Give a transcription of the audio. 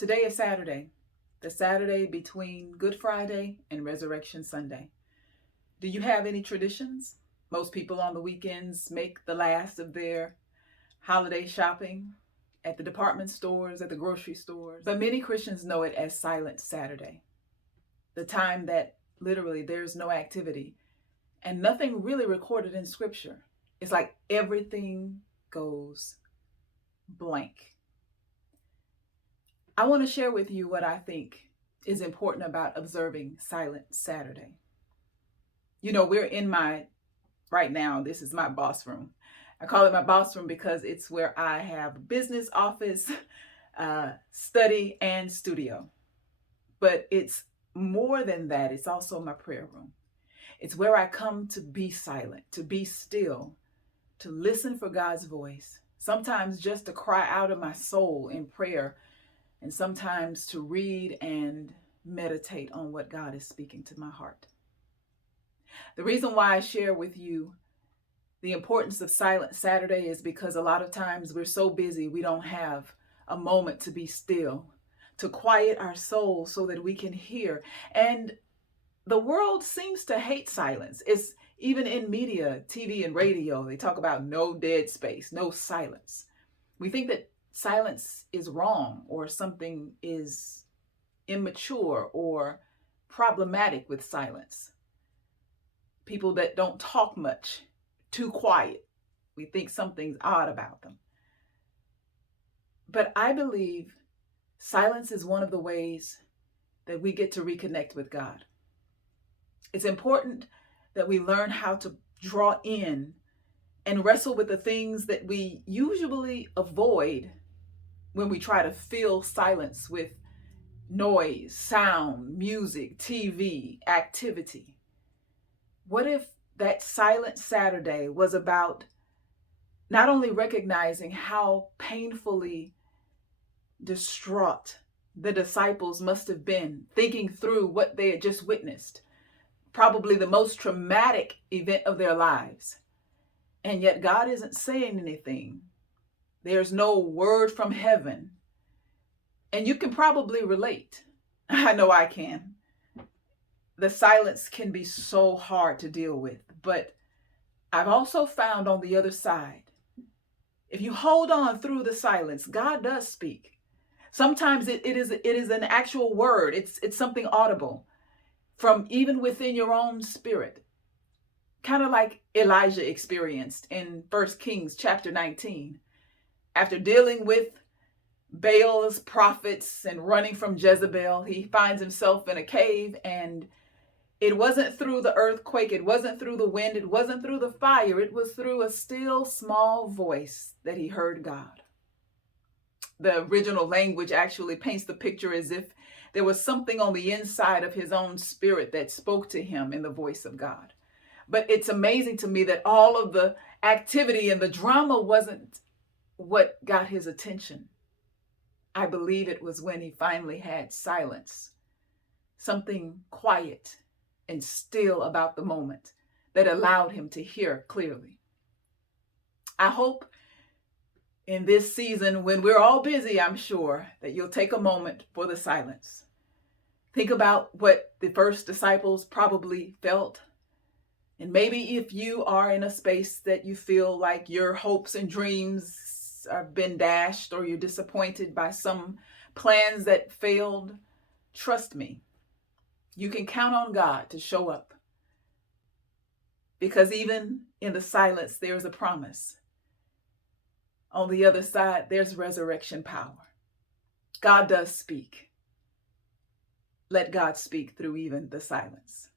Today is Saturday, the Saturday between Good Friday and Resurrection Sunday. Do you have any traditions? Most people on the weekends make the last of their holiday shopping at the department stores, at the grocery stores. But many Christians know it as Silent Saturday, the time that literally there's no activity and nothing really recorded in Scripture. It's like everything goes blank. I want to share with you what I think is important about observing Silent Saturday. You know, right now, this is my boss room. I call it my boss room because it's where I have business office, study, and studio. But it's more than that. It's also my prayer room. It's where I come to be silent, to be still, to listen for God's voice. Sometimes just to cry out of my soul in prayer, and sometimes to read and meditate on what God is speaking to my heart. The reason why I share with you the importance of Silent Saturday is because a lot of times we're so busy we don't have a moment to be still, to quiet our souls so that we can hear. And the world seems to hate silence. It's even in media, TV and radio, they talk about no dead space, no silence. We think that silence is wrong or something is immature or problematic with silence. People that don't talk much, too quiet, we think something's odd about them. But I believe silence is one of the ways that we get to reconnect with God. It's important that we learn how to draw in and wrestle with the things that we usually avoid when we try to fill silence with noise, sound, music, TV, activity. What if that Silent Saturday was about not only recognizing how painfully distraught the disciples must have been, thinking through what they had just witnessed, probably the most traumatic event of their lives, and yet God isn't saying anything. There's no word from heaven. And you can probably relate. I know I can. The silence can be so hard to deal with, but I've also found on the other side, if you hold on through the silence, God does speak. Sometimes it is an actual word. It's something audible from even within your own spirit. Kind of like Elijah experienced in 1 Kings chapter 19. After dealing with Baal's prophets and running from Jezebel, he finds himself in a cave, and it wasn't through the earthquake, it wasn't through the wind, it wasn't through the fire, it was through a still small voice that he heard God. The original language actually paints the picture as if there was something on the inside of his own spirit that spoke to him in the voice of God. But it's amazing to me that all of the activity and the drama wasn't what got his attention. I believe it was when he finally had silence, something quiet and still about the moment that allowed him to hear clearly. I hope in this season, when we're all busy, I'm sure that you'll take a moment for the silence. Think about what the first disciples probably felt. And maybe if you are in a space that you feel like your hopes and dreams have been dashed, or you're disappointed by some plans that failed, trust me, you can count on God to show up. Because even in the silence, there's a promise. On the other side, there's resurrection power. God does speak. Let God speak through even the silence.